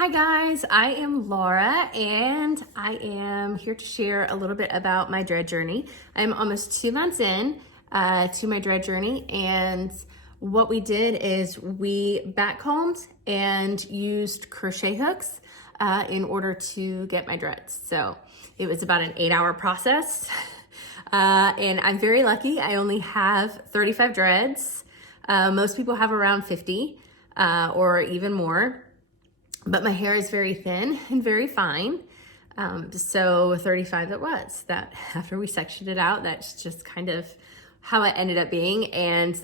Hi guys, I am Laura and I am here to share a little bit about my dread journey. I'm almost 2 months in to my dread journey, and what we did is we backcombed and used crochet hooks in order to get my dreads. So it was about an 8-hour process and I'm very lucky. I only have 35 dreads. Most people have around 50 or even more. But my hair is very thin and very fine. So 35 it was. That after we sectioned it out, that's just kind of how it ended up being. And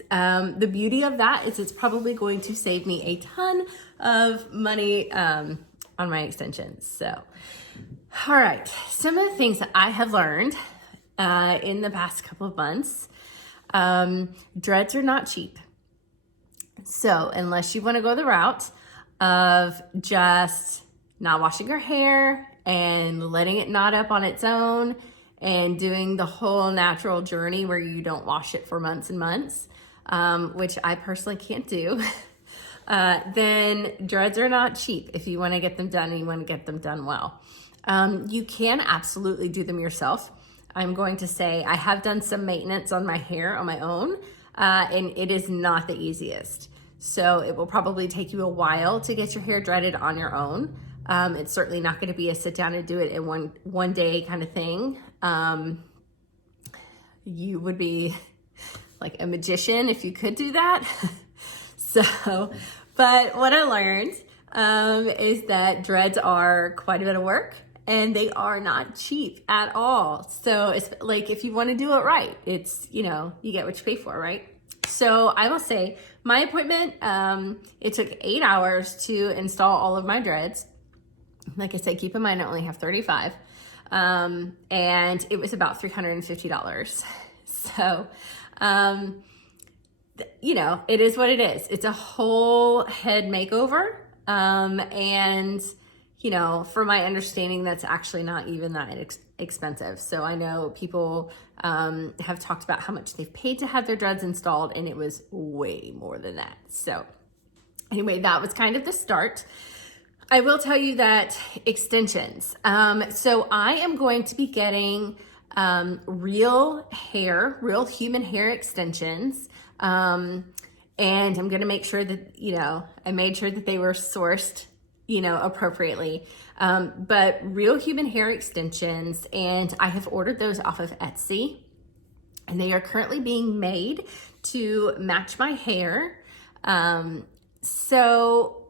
the beauty of that is it's probably going to save me a ton of money on my extensions. So, all right, some of the things that I have learned in the past couple of months, dreads are not cheap. So unless you want to go the route of just not washing your hair and letting it knot up on its own and doing the whole natural journey where you don't wash it for months and months, which I personally can't do, then dreads are not cheap if you want to get them done and you want to get them done well. You can absolutely do them yourself. I'm going to say I have done some maintenance on my hair on my own, and it is not the easiest. So it will probably take you a while to get your hair dreaded on your own. It's certainly not going to be a sit down and do it in one day kind of thing. You would be like a magician if you could do that. But what I learned is that dreads are quite a bit of work and they are not cheap at all. So it's like, if you want to do it right, it's, you get what you pay for, right? So I will say my appointment, it took 8 hours to install all of my dreads. Like I said, keep in mind I only have 35, and it was about $350. So, it is what it is. It's a whole head makeover. And from my understanding, that's actually not even that expensive. So I know people have talked about how much they've paid to have their dreads installed, and it was way more than that. So anyway, that was kind of the start. I will tell you that extensions. So I am going to be getting real human hair extensions. And I'm going to make sure that, I made sure that they were sourced appropriately. But real human hair extensions, and I have ordered those off of Etsy, and they are currently being made to match my hair. So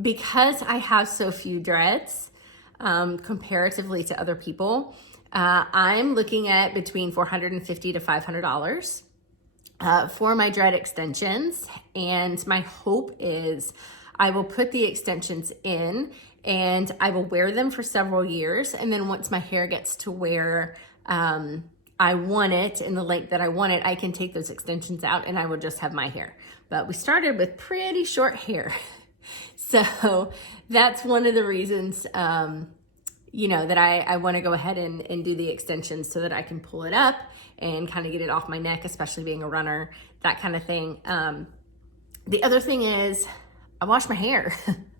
because I have so few dreads, comparatively to other people, I'm looking at between $450 to $500 for my dread extensions. And my hope is I will put the extensions in and I will wear them for several years. And then once my hair gets to where I want it in the length that I want it, I can take those extensions out and I will just have my hair. But we started with pretty short hair. So that's one of the reasons, that I want to go ahead and do the extensions so that I can pull it up and kind of get it off my neck, especially being a runner, that kind of thing. The other thing is, I wash my hair.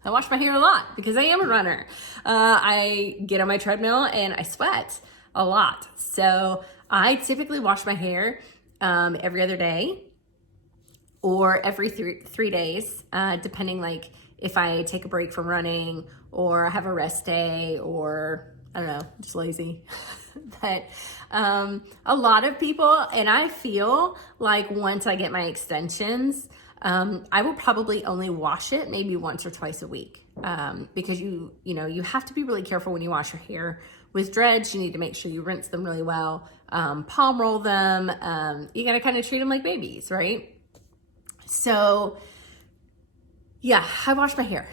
I wash my hair a lot because I am a runner. I get on my treadmill and I sweat a lot. So I typically wash my hair every other day or every three days, depending like if I take a break from running or have a rest day or I don't know, just lazy. But a lot of people, and I feel like once I get my extensions, I will probably only wash it maybe once or twice a week, because you have to be really careful when you wash your hair. With dreads, you need to make sure you rinse them really well, palm roll them. You got to kind of treat them like babies, right? So yeah, I wash my hair.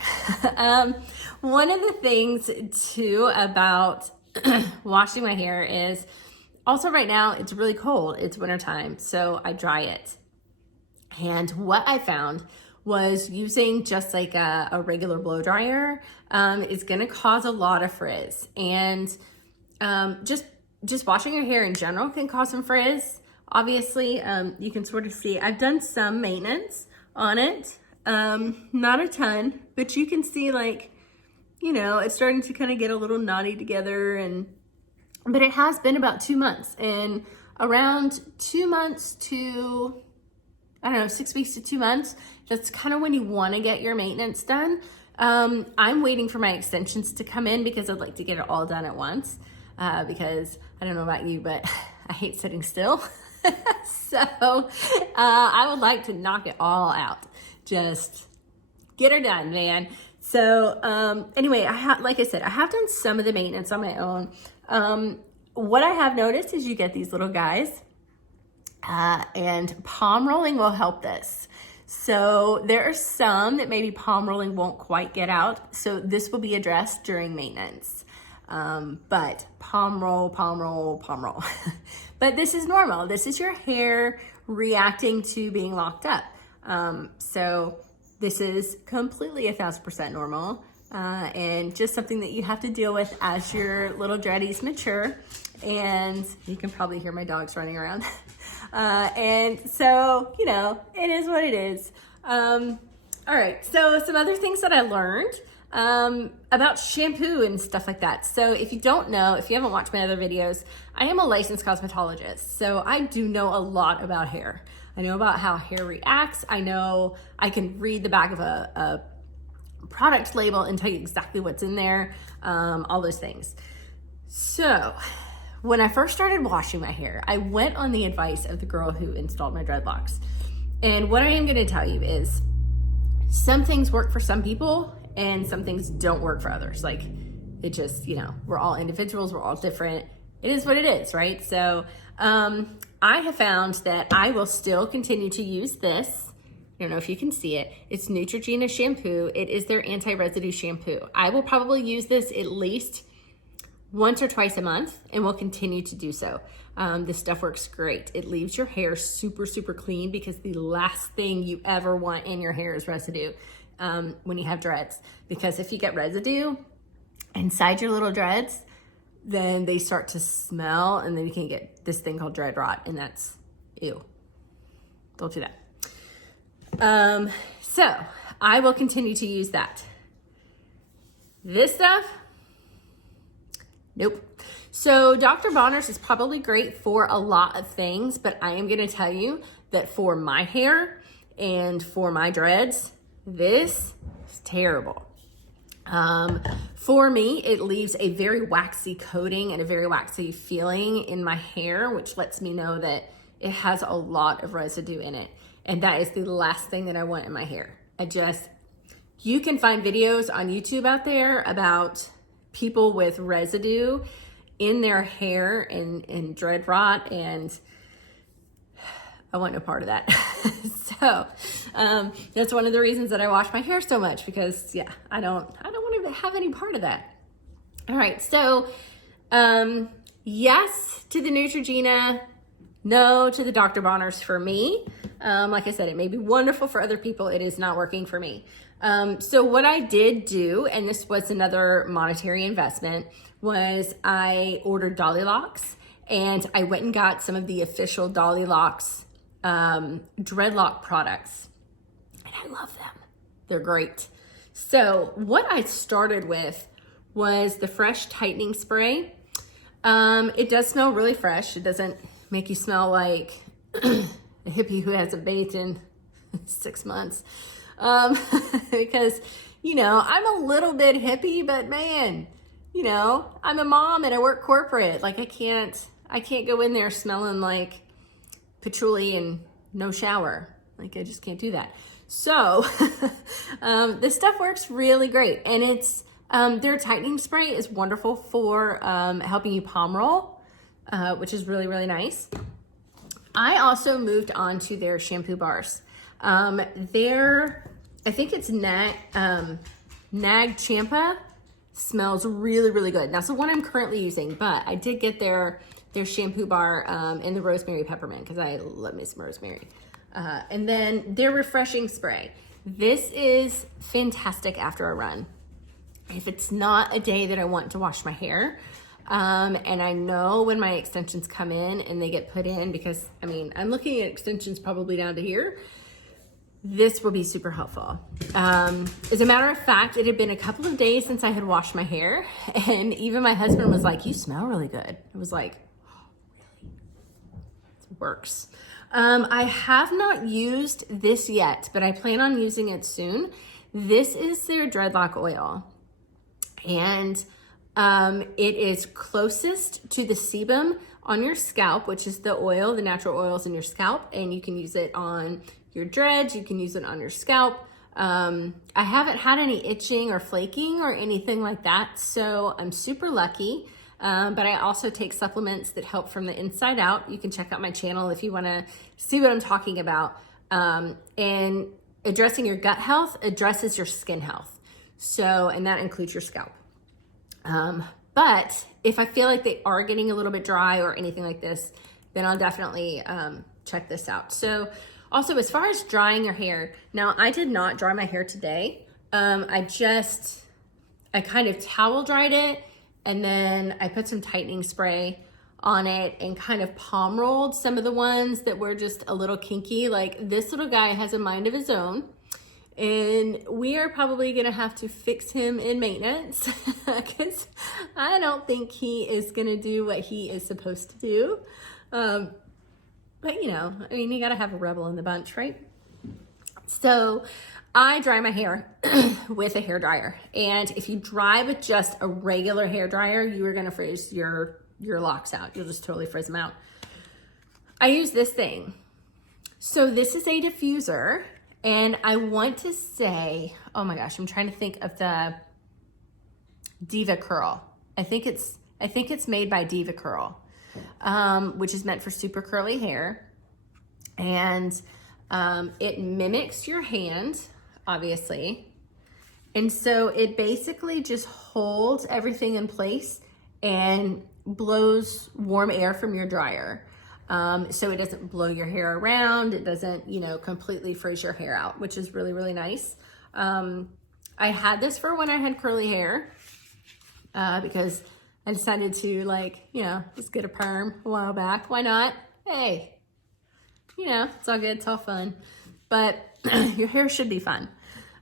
One of the things too about washing my hair is also right now it's really cold. It's wintertime, so I dry it. And what I found was using just like a regular blow dryer is going to cause a lot of frizz. And just washing your hair in general can cause some frizz. Obviously, you can sort of see I've done some maintenance on it. Not a ton, but you can see like you know, it's starting to kind of get a little knotty together, but it has been about 2 months, and around 2 months to, I don't know, 6 weeks to 2 months, that's kind of when you want to get your maintenance done. I'm waiting for my extensions to come in because I'd like to get it all done at once, because I don't know about you, but I hate sitting still. So I would like to knock it all out. Just get her done, man. So anyway, like I said, I have done some of the maintenance on my own. What I have noticed is you get these little guys, and palm rolling will help this. So there are some that maybe palm rolling won't quite get out. So this will be addressed during maintenance. But palm roll. But this is normal. This is your hair reacting to being locked up. So this is completely 1000% normal, and just something that you have to deal with as your little dreadies mature. And you can probably hear my dogs running around. And so, you know, it is what it is. All right, so some other things that I learned about shampoo and stuff like that. So if you don't know, if you haven't watched my other videos, I am a licensed cosmetologist. So I do know a lot about hair. I know about how hair reacts. I know I can read the back of a product label and tell you exactly what's in there, all those things. So when I first started washing my hair, I went on the advice of the girl who installed my dreadlocks. And what I am going to tell you is some things work for some people and some things don't work for others. Like, it just, you know, we're all individuals, we're all different. It is what it is, right? So I have found that I will still continue to use this. I don't know if you can see it. It's Neutrogena shampoo. It is their anti-residue shampoo. I will probably use this at least once or twice a month, and will continue to do so. This stuff works great. It leaves your hair super, super clean, because the last thing you ever want in your hair is residue when you have dreads. Because if you get residue inside your little dreads, then they start to smell, and then you can get this thing called dread rot, and that's ew. Don't do that. So I will continue to use that. This stuff, nope. So Dr. Bronner's is probably great for a lot of things, but I am gonna tell you that for my hair and for my dreads, this is terrible. For me, it leaves a very waxy coating and a very waxy feeling in my hair, which lets me know that it has a lot of residue in it. And that is the last thing that I want in my hair. You can find videos on YouTube out there about people with residue in their hair and dread rot, and I want no part of that. So that's one of the reasons that I wash my hair so much, because yeah, I don't want to have any part of that. All right, so yes to the Neutrogena, no to the Dr. Bronner's for me. Like I said, it may be wonderful for other people. It is not working for me. So what I did do, and this was another monetary investment, was I ordered Dolly Locks, and I went and got some of the official Dolly Locks Dreadlock products, and I love them. They're great. So what I started with was the Fresh Tightening Spray. It does smell really fresh. It doesn't make you smell like a hippie who hasn't bathed in 6 months. Because, you know, I'm a little bit hippie, but man, you know, I'm a mom and I work corporate. Like I can't go in there smelling like patchouli and no shower. Like I just can't do that. So this stuff works really great. And it's, their tightening spray is wonderful for helping you palm roll, which is really, really nice. I also moved on to their shampoo bars. I think it's Nag Champa, smells really, really good. That's the one I'm currently using, but I did get their shampoo bar in the rosemary peppermint, because I love me some rosemary. And then their refreshing spray. This is fantastic after a run. If it's not a day that I want to wash my hair, and I know when my extensions come in and they get put in, because I mean, I'm looking at extensions probably down to here. this will be super helpful. As a matter of fact, it had been a couple of days since I had washed my hair, and even my husband was like, you smell really good. I was like, oh, really? It works. I have not used this yet, but I plan on using it soon. This is their Dreadlock oil, and it is closest to the sebum on your scalp, which is the oil, the natural oils in your scalp, and you can use it on your dreads, you can use it on your scalp. I haven't had any itching or flaking or anything like that, so I'm super lucky. But I also take supplements that help from the inside out. You can check out my channel if you want to see what I'm talking about. And addressing your gut health addresses your skin health. So, and that includes your scalp. But if I feel like they are getting a little bit dry or anything like this, then I'll definitely check this out. So also, as far as drying your hair, now I did not dry my hair today. I kind of towel dried it, and then I put some tightening spray on it and kind of palm rolled some of the ones that were just a little kinky. Like, this little guy has a mind of his own, and we are probably gonna have to fix him in maintenance because I don't think he is gonna do what he is supposed to do. But you know, I mean, you gotta have a rebel in the bunch, right? So I dry my hair with a hair dryer. And if you dry with just a regular hair dryer, you are gonna frizz your locks out. You'll just totally frizz them out. I use this thing. So this is a diffuser, and I want to say, oh my gosh, I'm trying to think of the Deva Curl. I think it's made by Deva Curl. Which is meant for super curly hair, and it mimics your hand, obviously, and so it basically just holds everything in place and blows warm air from your dryer, so it doesn't blow your hair around. It doesn't, you know, completely frizz your hair out, which is really, really nice. I had this for when I had curly hair, because I decided to, like, you know, just get a perm a while back. Why not? Hey, you know, it's all good. It's all fun. But your hair should be fun.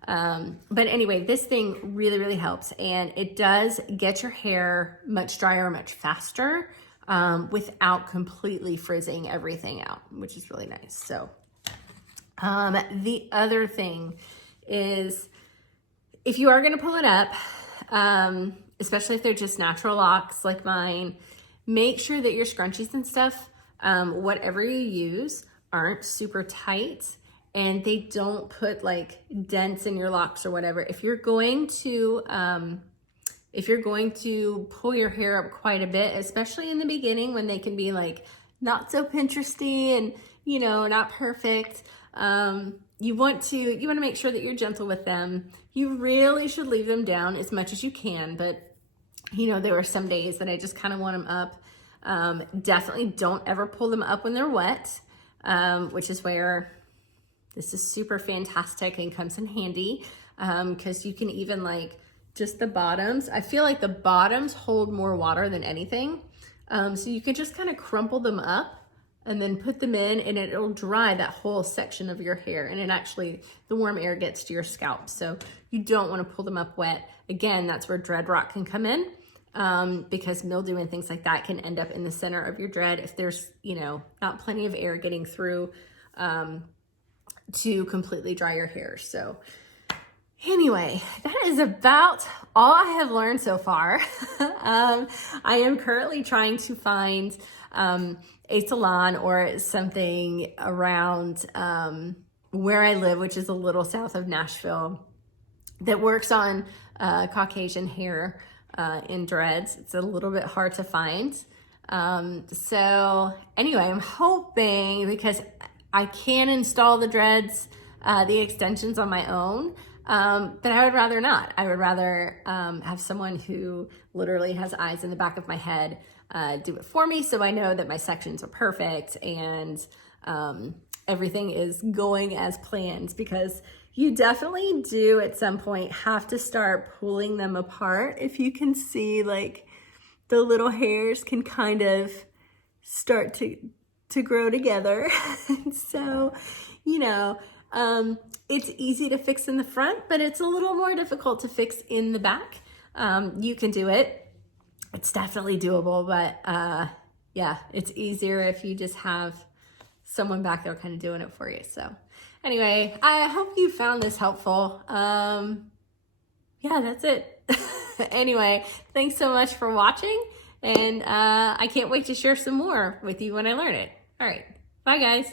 But anyway, this thing really, really helps. And it does get your hair much drier, much faster, without completely frizzing everything out, which is really nice. So the other thing is, if you are going to pull it up, especially if they're just natural locks like mine, make sure that your scrunchies and stuff, whatever you use, aren't super tight and they don't put like dents in your locks or whatever. If you're going to pull your hair up quite a bit, especially in the beginning when they can be like not so Pinteresty and, you know, not perfect, you want to make sure that you're gentle with them. You really should leave them down as much as you can, but you know, there were some days that I just kind of want them up. Definitely don't ever pull them up when they're wet, which is where this is super fantastic and comes in handy, because you can even like just the bottoms. I feel like the bottoms hold more water than anything. So you can just kind of crumple them up and then put them in, and it'll dry that whole section of your hair, and it actually, the warm air gets to your scalp. So you don't want to pull them up wet. Again, that's where Dreadlock can come in, because mildew and things like that can end up in the center of your dread if there's, you know, not plenty of air getting through to completely dry your hair. So anyway, that is about all I have learned so far. I am currently trying to find a salon or something around where I live, which is a little south of Nashville, that works on Caucasian hair in dreads. It's a little bit hard to find. So anyway, I'm hoping, because I can install the dreads, the extensions on my own, but I would rather not. I would rather have someone who literally has eyes in the back of my head do it for me, so I know that my sections are perfect and everything is going as planned, because you definitely do at some point have to start pulling them apart. If you can see, like, the little hairs can kind of start to grow together. So, you know, It's easy to fix in the front, but it's a little more difficult to fix in the back. You can do it. It's definitely doable, but yeah, it's easier if you just have someone back there kind of doing it for you. So anyway, I hope you found this helpful. Yeah, that's it. Anyway, thanks so much for watching, and I can't wait to share some more with you when I learn it. All right, bye guys.